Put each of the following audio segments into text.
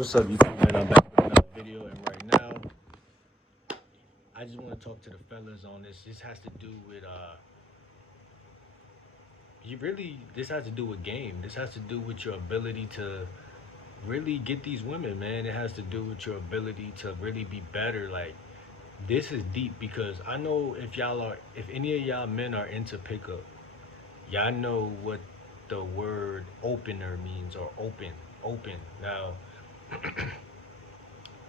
What's up, YouTube man? I'm back with another video, and right now, I just want to talk to the fellas on this. This has to do with you really. This has to do with game. This has to do with your ability to really get these women, man. It has to do with your ability to really be better. Like this is deep because I know if any of y'all men are into pickup, y'all know what the word opener means or open. Now,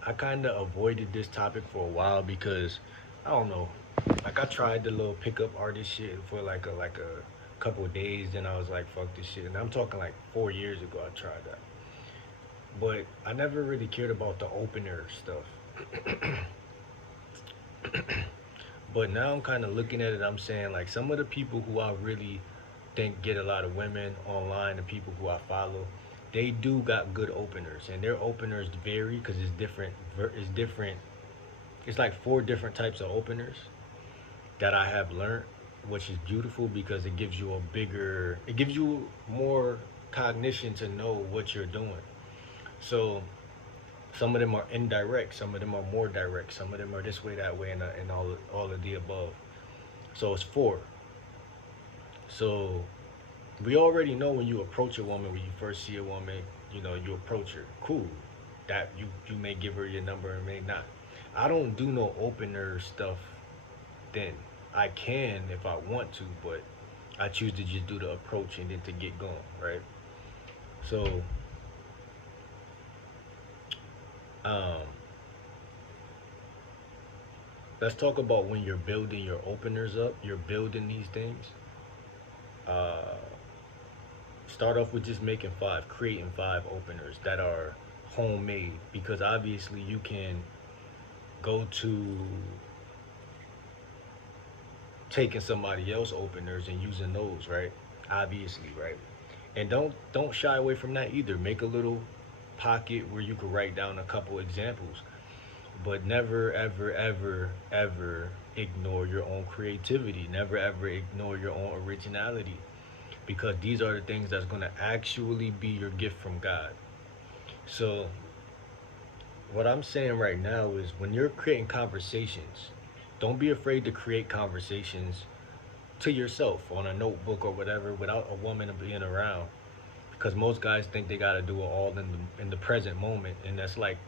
I kind of avoided this topic for a while because I don't know. Like I tried the little pickup artist shit for like a couple of days, then I was like, fuck this shit. And I'm talking like 4 years ago I tried that. But I never really cared about the opener stuff. But now I'm kind of looking at it. I'm saying like some of the people who I really think get a lot of women online, the people who I follow, they do got good openers, and their openers vary because it's different. It's different. It's like four different types of openers that I have learned, which is beautiful because it gives you more cognition to know what you're doing. So some of them are indirect, some of them are more direct, some of them are this way, that way, and all of the above. So it's four. So we already know when you approach a woman, when you first see a woman, you approach her. Cool. That you may give her your number and may not. I don't do no opener stuff then. I can if I want to, but I choose to just do the approach and then to get going, right? So, um, let's talk about when you're building your openers up. You're building these things. Uh, Start off with just making five, creating five openers that are homemade because obviously you can go to taking somebody else openers and using those, right? Obviously, right? And don't shy away from that either. Make a little pocket where you could write down a couple examples, but never ever ignore your own creativity. Never ever ignore your own originality because these are the things that's going to actually be your gift from God. So, what I'm saying right now is when you're creating conversations, don't be afraid to create conversations to yourself on a notebook or whatever without a woman being around because most guys think they got to do it all in the present moment, and that's like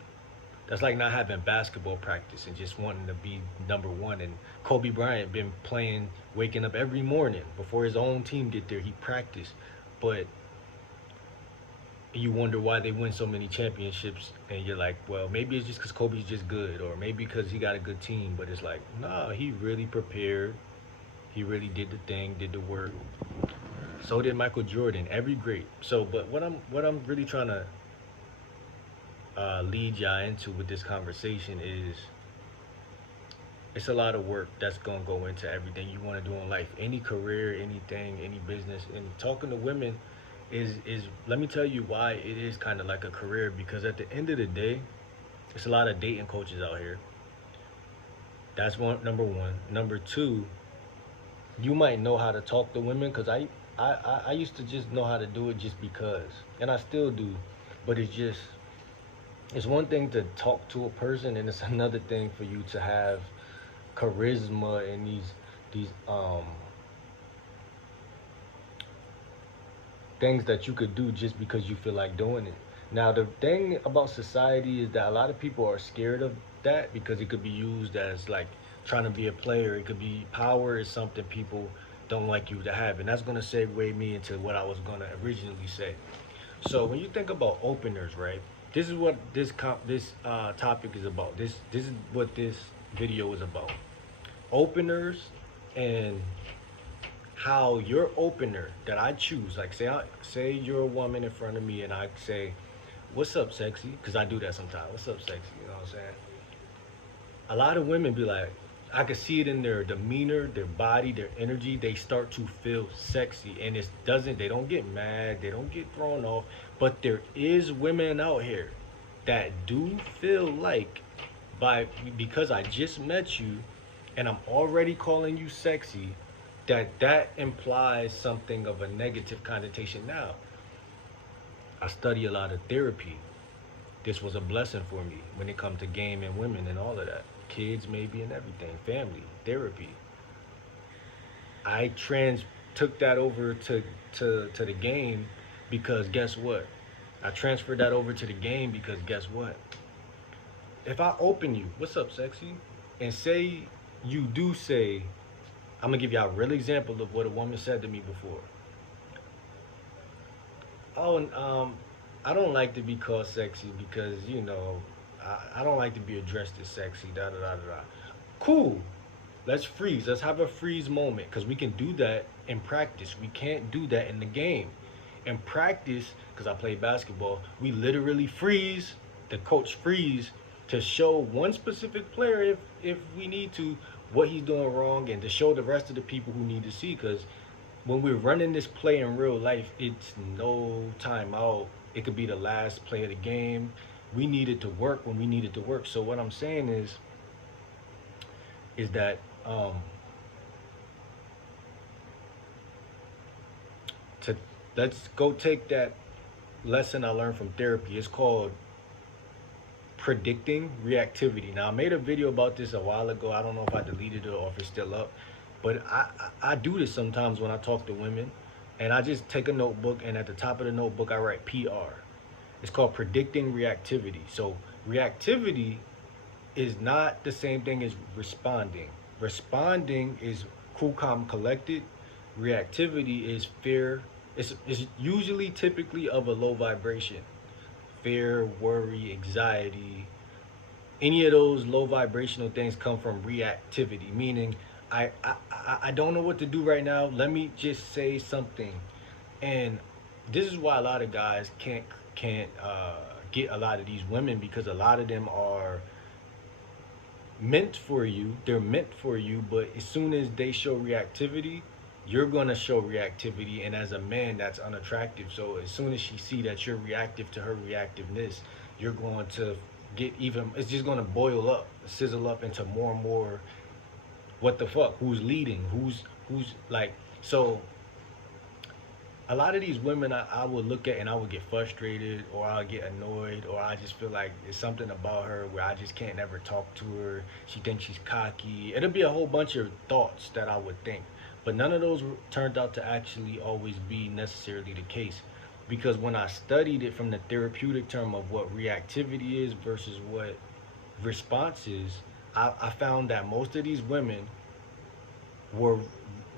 not having basketball practice and just wanting to be number one. And Kobe Bryant been playing, waking up every morning before his own team get there. He practiced, but you wonder why they win so many championships, and you're like, well, maybe it's just because Kobe's just good, or maybe because he got a good team. But it's like, nah, he really prepared. He really did the thing, did the work. So did Michael Jordan, every great. So, but what I'm really trying to lead y'all into with this conversation is it's a lot of work that's gonna go into everything you want to do in life, any career, anything, any business. And talking to women is let me tell you why it is kind of like a career because at the end of the day, it's a lot of dating coaches out here. That's one number one. Number two, you might know how to talk to women because I used to just know how to do it just because, and I still do, but it's one thing to talk to a person and it's another thing for you to have charisma and these things that you could do just because you feel like doing it. Now the thing about society is that a lot of people are scared of that because it could be used as like trying to be a player. It could be power is something people don't like you to have, and that's gonna segue me into what I was gonna originally say. So when you think about openers, right? This is what this topic is about. This is what this video is about. Openers and how your opener that I choose, like say you're a woman in front of me and I say, "What's up, sexy?" Because I do that sometimes. What's up, sexy? You know what I'm saying? A lot of women be like, I can see it in their demeanor, their body, their energy. They start to feel sexy, and it doesn't. They don't get mad. They don't get thrown off. But there is women out here that do feel like by because I just met you and I'm already calling you sexy, that implies something of a negative connotation. Now, I study a lot of therapy, This was a blessing for me when it comes to game and women and all of that. Kids, maybe, and everything, family, therapy. I took that over to the game because guess what? I transferred that over to the game because guess what? If I open you, what's up, sexy? And say you do say, I'm gonna give y'all a real example of what a woman said to me before. Oh, and I don't like to be called sexy because I don't like to be addressed as sexy. Da da da da da. Cool. Let's freeze. Let's have a freeze moment because we can do that in practice. We can't do that in the game. In practice, because I play basketball, we literally freeze. The coach freeze to show one specific player if we need to what he's doing wrong and to show the rest of the people who need to see because when we're running this play in real life, it's no time out. It could be the last play of the game. We need it to work when we need it to work. So what I'm saying is that to let's go take that lesson I learned from therapy. It's called predicting reactivity. Now I made a video about this a while ago. I don't know if I deleted it or if it's still up, but I do this sometimes when I talk to women, and I just take a notebook and at the top of the notebook I write PR. It's called predicting reactivity. So reactivity is not the same thing as responding. Responding is cool, calm, collected. Reactivity is fear. It's usually typically of a low vibration. Fear, worry, anxiety, any of those low vibrational things come from reactivity, meaning I don't know what to do right now. Let me just say something. And this is why a lot of guys can't get a lot of these women because a lot of them are meant for you. They're meant for you, but as soon as they show reactivity, you're gonna show reactivity, and as a man, that's unattractive. So as soon as she see that you're reactive to her reactiveness, you're going to get even. It's just gonna boil up, sizzle up into more and more. What the fuck? Who's leading? Who's like? So a lot of these women I would look at and I would get frustrated or I'll get annoyed or I just feel like there's something about her where I just can't ever talk to her. She thinks she's cocky. It'll be a whole bunch of thoughts that I would think. But none of those turned out to actually always be necessarily the case. Because when I studied it from the therapeutic term of what reactivity is versus what response is, I found that most of these women were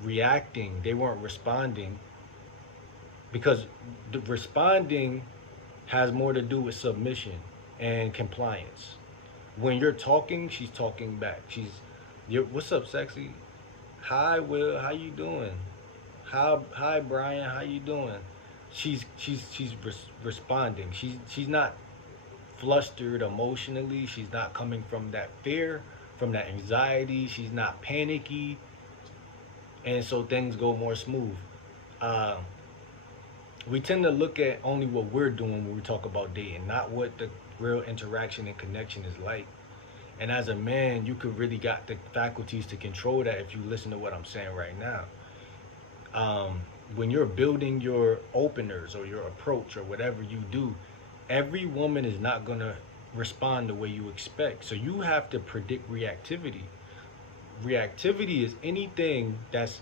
reacting, they weren't responding because the responding has more to do with submission and compliance. When you're talking, she's talking back. What's up, sexy? Hi, Will. How you doing? Hi, Brian. How you doing? She's responding. She's not flustered emotionally. She's not coming from that fear, from that anxiety. She's not panicky, and so things go more smooth. Uh, we tend to look at only what we're doing when we talk about dating, not what the real interaction and connection is like. And as a man, you could really got the faculties to control that if you listen to what I'm saying right now. When you're building your openers or your approach or whatever you do, every woman is not gonna respond the way you expect. So you have to predict reactivity. Reactivity is anything that's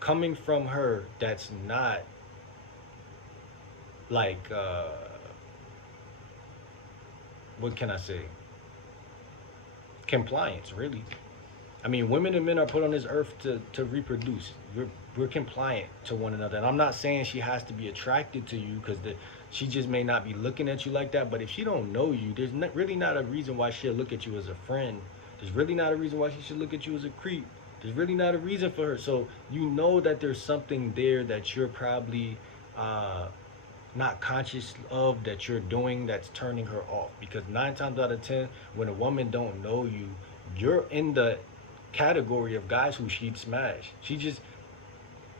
coming from her that's not like what can I say? Compliance, really. I mean, women and men are put on this earth to reproduce. We're compliant to one another. And I'm not saying she has to be attracted to you because she just may not be looking at you like that. But if she don't know you, there's really not a reason why she'll look at you as a friend. There's really not a reason why she should look at you as a creep. There's really not a reason for her. So you know that there's something there that you're probably not conscious of that you're doing that's turning her off. Because 9 times out of 10, when a woman don't know you, you're in the category of guys who she'd smash.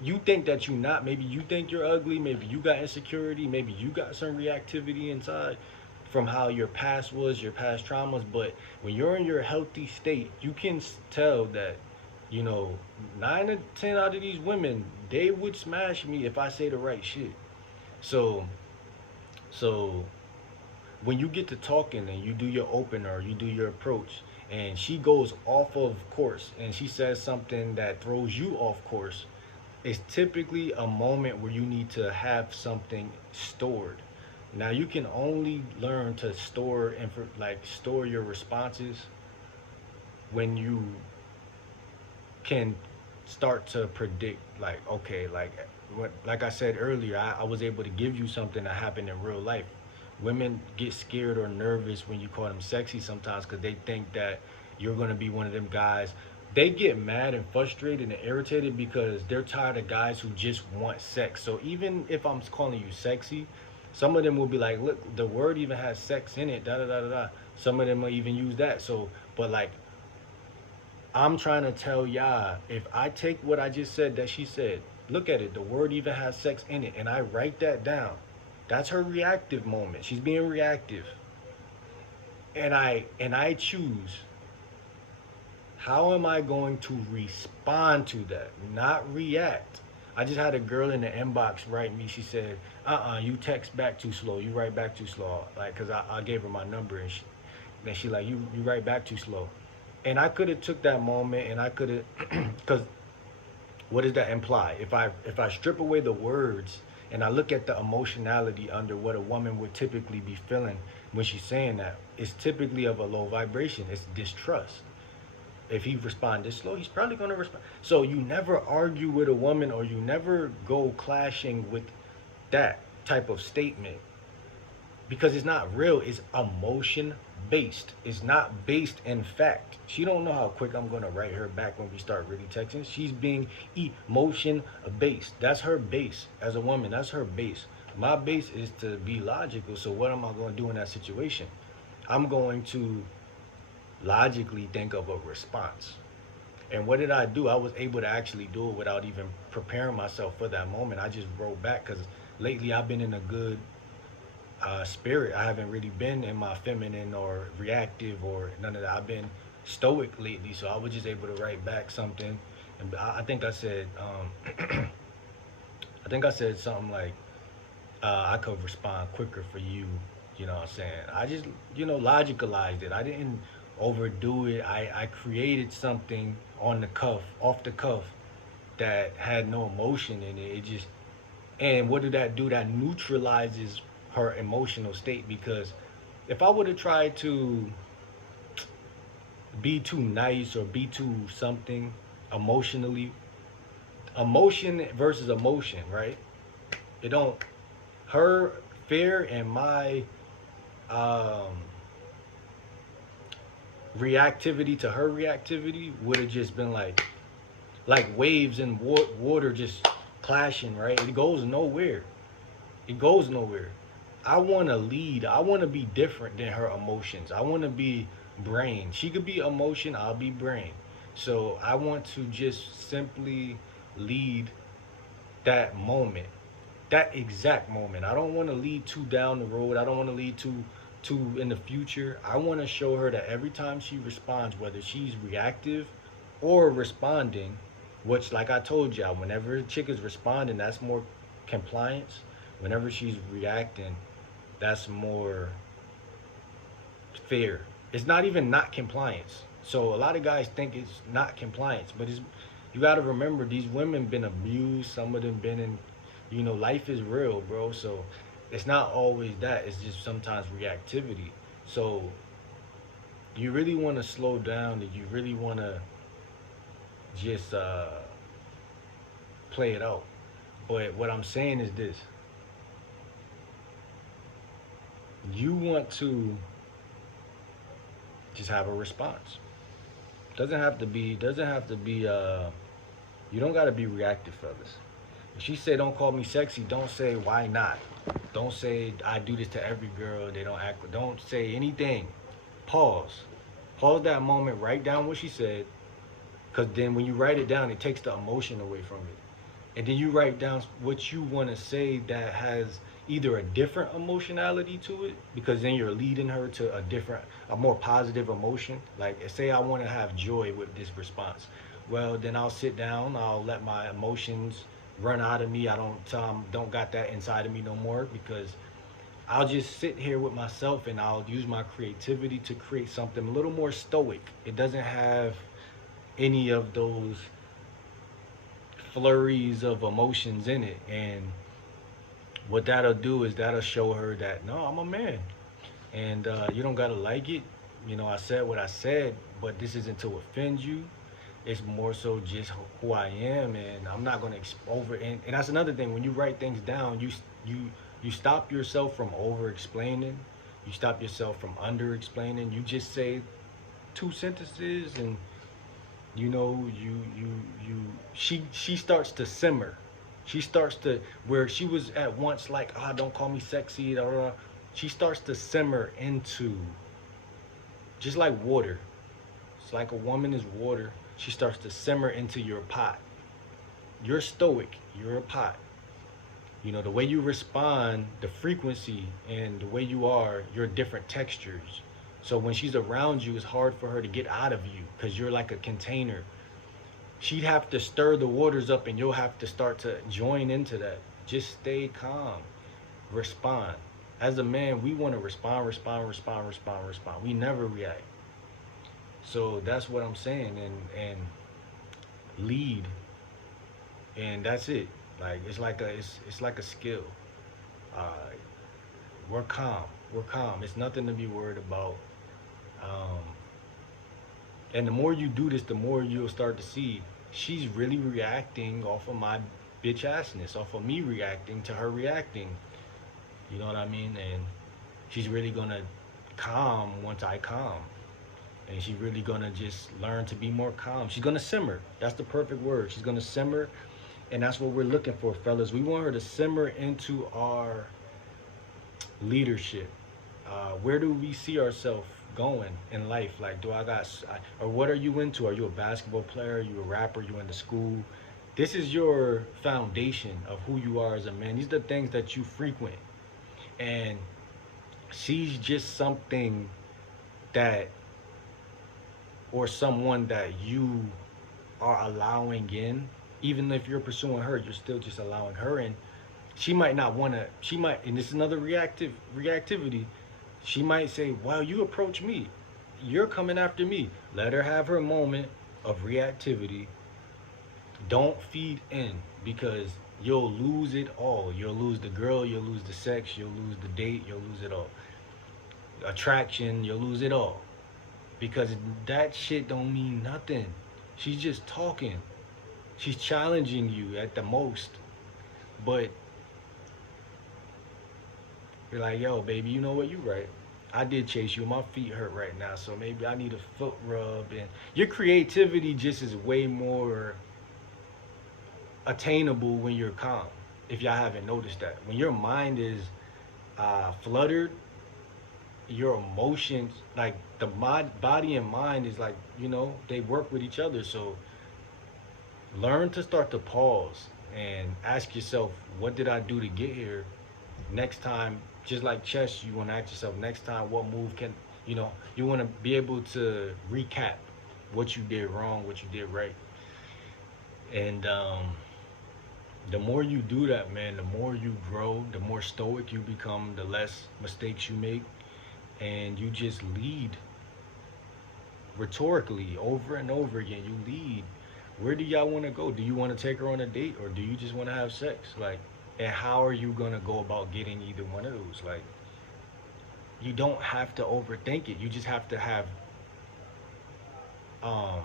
You think that you're not. Maybe you think you're ugly. Maybe you got insecurity. Maybe you got some reactivity inside from how your past was, your past traumas. But when you're in your healthy state, you can tell that, 9 to 10 out of these women, they would smash me if I say the right shit. So, so when you get to talking and you do your opener, you do your approach, and she goes off of course and she says something that throws you off course, it's typically a moment where you need to have something stored. Now you can only learn to store and like store your responses when you can start to predict, like, okay, like what, like I said earlier, I was able to give you something that happened in real life. Women get scared or nervous when you call them sexy sometimes because they think that you're going to be one of them guys. They get mad and frustrated and irritated because they're tired of guys who just want sex. So even if I'm calling you sexy, some of them will be like, look, the word even has sex in it, da da da da da. Some of them will even use that. So but like, I'm trying to tell y'all, if I take what I just said that she said, look at it, the word even has sex in it, and I write that down. That's her reactive moment. She's being reactive. And I choose, how am I going to respond to that? Not react. I just had a girl in the inbox write me. She said, you text back too slow. You write back too slow. Like, cause I gave her my number, and she like, you write back too slow. And I could have took that moment, and I could have, cause what does that imply? If I strip away the words and I look at the emotionality under what a woman would typically be feeling when she's saying that, it's typically of a low vibration. It's distrust. If he responds this slow, he's probably going to respond. So you never argue with a woman, or you never go clashing with that type of statement, because it's not real. It's emotion based. It's not based in fact. She don't know how quick I'm gonna write her back when we start really texting. She's being emotion based. That's her base as a woman. That's her base. My base is to be logical. So what am I going to do in that situation? I'm going to logically think of a response. And what did I do? I was able to actually do it without even preparing myself for that moment. I just wrote back because lately I've been in a good spirit. I haven't really been in my feminine or reactive or none of that. I've been stoic lately, so I was just able to write back something. And I think I said, I think I said something like, I could respond quicker for you. You know what I'm saying? I just, logicalized it. I didn't overdo it. I created something on the cuff, off the cuff, that had no emotion in it. It just, and what did that do? That neutralizes her emotional state, because if I would have tried to be too nice or be too something emotionally, emotion versus emotion, right? It don't, her fear and my um reactivity to her reactivity would have just been like waves and water just clashing, right? It goes nowhere. It goes nowhere. I want to lead. I want to be different than her emotions. I want to be brain. She could be emotion, I'll be brain. So I want to just simply lead that moment, that exact moment. I don't want to lead too down the road. I don't want to lead too in the future. I want to show her that every time she responds, whether she's reactive or responding, which, like I told y'all, whenever a chick is responding, that's more compliance. Whenever she's reacting, that's more fair. It's not even not compliance. So a lot of guys think it's not compliance, but it's, you got to remember, these women been abused. Some of them been in, life is real, bro. So it's not always that. It's just sometimes reactivity. So you really want to slow down, and you really want to just play it out. But what I'm saying is this: you want to just have a response. Doesn't have to be you don't got to be reactive, fellas. If she say don't call me sexy, don't say why not. Don't say I do this to every girl, they don't act. Don't say anything. Pause. Pause that moment, write down what she said, because then when you write it down, it takes the emotion away from it. And then you write down what you want to say that has either a different emotionality to it, because then you're leading her to a more positive emotion. Like, say I want to have joy with this response. Well, then I'll sit down, I'll let my emotions run out of me. I don't got that inside of me no more, because I'll just sit here with myself and I'll use my creativity to create something a little more stoic. It doesn't have any of those flurries of emotions in it. And what that'll do is that'll show her that no, I'm a man, and you don't gotta like it. You know, I said what I said, but this isn't to offend you. It's more so just who I am, and I'm not gonna over. And that's another thing. When you write things down, you stop yourself from over explaining. You stop yourself from under explaining. You just say two sentences, and you know she starts to simmer. She starts to, where she was at once like, ah, don't call me sexy, da, da, da. She starts to simmer into, just like water. It's like a woman is water. She starts to simmer into your pot. You're stoic, you're a pot. You know, the way you respond, the frequency, and the way you are, you're different textures. So when she's around you, it's hard for her to get out of you because you're like a container. She'd have to stir the waters up and you'll have to start to join into that. Just stay calm. Respond. As a man, we want to respond, respond, respond, respond, respond. We never react. So that's what I'm saying. And lead. And that's it. Like it's like a skill. Uh, we're calm. We're calm. It's nothing to be worried about. Um, and the more you do this, the more you'll start to see she's really reacting off of my bitch assness, off of me reacting to her reacting. You know what I mean? And she's really gonna calm once I calm. And she's really gonna just learn to be more calm. She's gonna simmer. That's the perfect word. She's gonna simmer. And that's what we're looking for, fellas. We want her to simmer into our leadership. Where do we see ourselves going in life? Like, or what are you into? Are you a basketball player? Are you a rapper? You into school? This is your foundation of who you are as a man. These are the things that you frequent. And she's just something that, or someone that you are allowing in. Even if you're pursuing her, you're still just allowing her in. She might not want to, and this is another reactivity. She might say, well, you approach me. You're coming after me. Let her have her moment of reactivity. Don't feed in, because you'll lose it all. You'll lose the girl, you'll lose the sex, you'll lose the date, you'll lose it all. Attraction, you'll lose it all. Because that shit don't mean nothing. She's just talking. She's challenging you at the most. But you're like, yo, baby, you know what? You right. I did chase you. My feet hurt right now, so maybe I need a foot rub. And your creativity just is way more attainable when you're calm. If y'all haven't noticed that, when your mind is fluttered, your emotions, like the body and mind, is like, you know, they work with each other. So learn to start to pause and ask yourself, what did I do to get here? Next time, just like chess, you want to ask yourself, next time, what move can, you know, you want to be able to recap what you did wrong, what you did right. And the more you do that, man, the more you grow, the more stoic you become, the less mistakes you make, and you just lead rhetorically over and over again. You lead. Where do y'all want to go? Do you want to take her on a date, or do you just want to have sex? Like, and how are you gonna go about getting either one of those? Like, you don't have to overthink it. You just have to um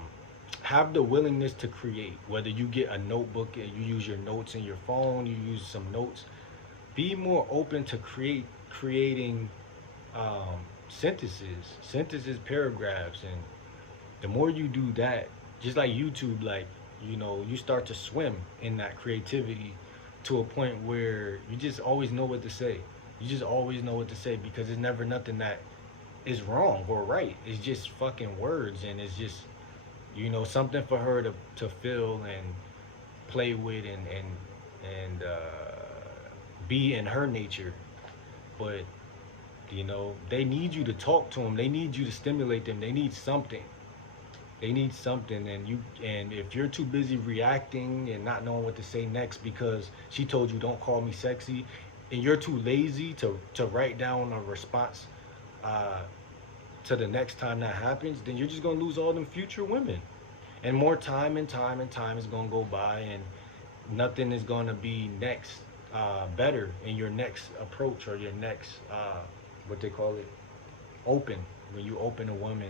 have the willingness to create. Whether you get a notebook and you use your notes in your phone, you use some notes. Be more open to creating synthesis paragraphs. And the more you do that, just like YouTube, like, you know, you start to swim in that creativity to a point where you just always know what to say. You just always know what to say, because it's never nothing that is wrong or right. It's just fucking words, and it's just, you know, something for her to feel and play with and be in her nature. But, you know, they need you to talk to them. They need you to stimulate them. They need something. They need something. And if you're too busy reacting and not knowing what to say next because she told you don't call me sexy, and you're too lazy to write down a response uh, to the next time that happens, then you're just gonna lose all them future women. And more time and time and time is gonna go by, and nothing is gonna be next better in your next approach or your next what they call it, open. When you open a woman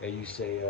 and you say,